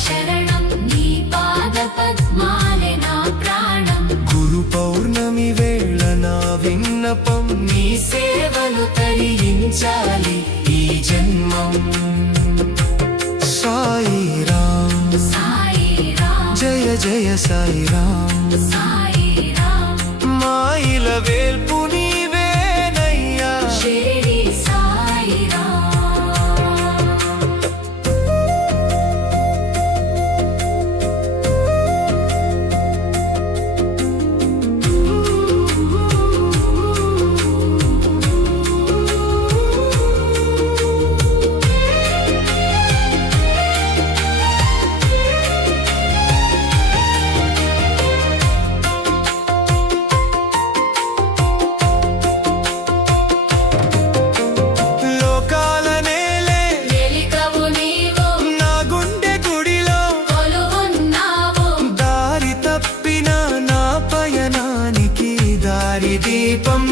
శరణం నీ పాద పద్మాలే నా ప్రాణం గురు పౌర్ణమి వేళ నా విన్నపం నీ సేవలు తరించాలి ఈ జన్మం సాయి రామ్ సాయి రామ్ జయ జయ సాయి రామ్ సాయి రామ్ మాయిల వేల్పు నీవేనయ్యా షిరిడి సాయి రామ్ లోకాలనేలే వెలికవు నీవు నా గుండె గుడిలో కొలువున్నావు దారి తప్పిన నా పయనానికి దారి దీపం